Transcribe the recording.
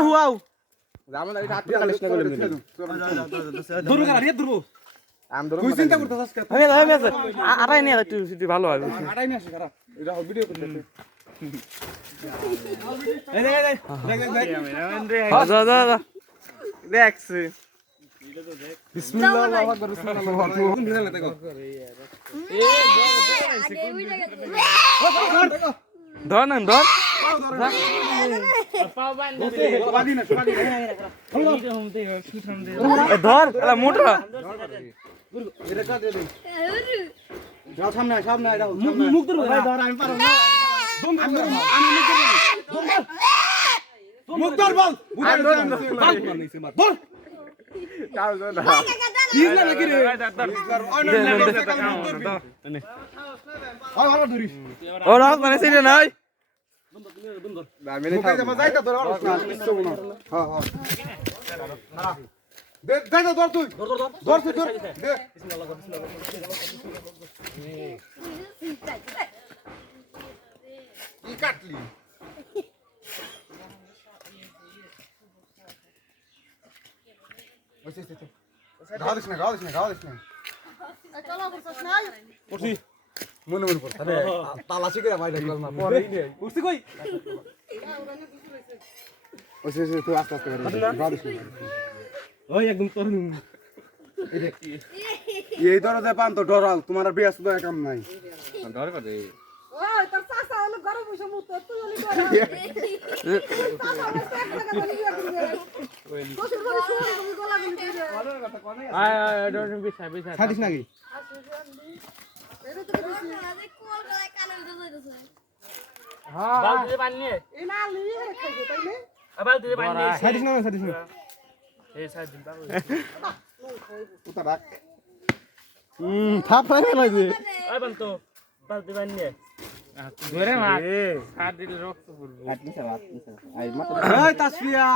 একটা হুয়াও আমরা এটা হাত দিয়ে কালেক্ট করে নিব দূর করা রে দূর আম ধরো তুই চিন্তা করতেছস কে হয়ে গেছে আড়াই নিয়ে একটু সিটি ভালো হবে আড়াই নিয়ে আসি খারাপ এটা ভিডিও করতে এই দেখ হ্যাঁ যা যা যা দেখছ বিসমিল্লাহ আল্লাহু আকবার বিসমিল্লাহ আল্লাহু আকবার কোন দিন না দেখো ধর না ধর ধর মোটা যাও সামনে সামনে এটা মুখ ধর ভাই ধর আমি পারবো না মুখ ধর বল ধর যাও যাও না প্লিজ না নাকি রে ভালো ধরিস ও রাত মানে সেটা নাই মুখে যাবা যাইতা ধর কিছু না হ্যাঁ হ্যাঁ দে দে ধর তুই ধর তুই ধর দে কি কাটলি গাও দিস না করছি মনে পড় আরে তালাশি করে ভাই দেখলাম না পরে নে করছি কই ওসে তুই আস্তে আস্তে করে গাও দিস না ওই একদম তোর এই দরজা পান তো ডরাও তোমার আর বিয়াস তো কাম নাই ধর করে ওই তোর চাচা হলো গরম বসে মুত তুই হলি গরম চাচা বসে এক জায়গা ধরে বিয়ে করবে শ্বশুর বাড়ি শুনে তুমি গলা গলি করে আয় ডোন্ট বি সাইড ছাড়িস নাকি এটা তো বেশি আরে কোল গলায় কানন দইতেছে হ্যাঁ বালতি পানি নে এই না লিয়ে খাইবে তাইলে বালতি পানি নে ছাড়িস না এই সাইড দিন বাবু উতা রাখ থাপ পাই না যে ওই বন্ত বালতি পানি নে ধরে মা সার দিলে রক্ত পড়বে আই মাথা এই তাসফিয়া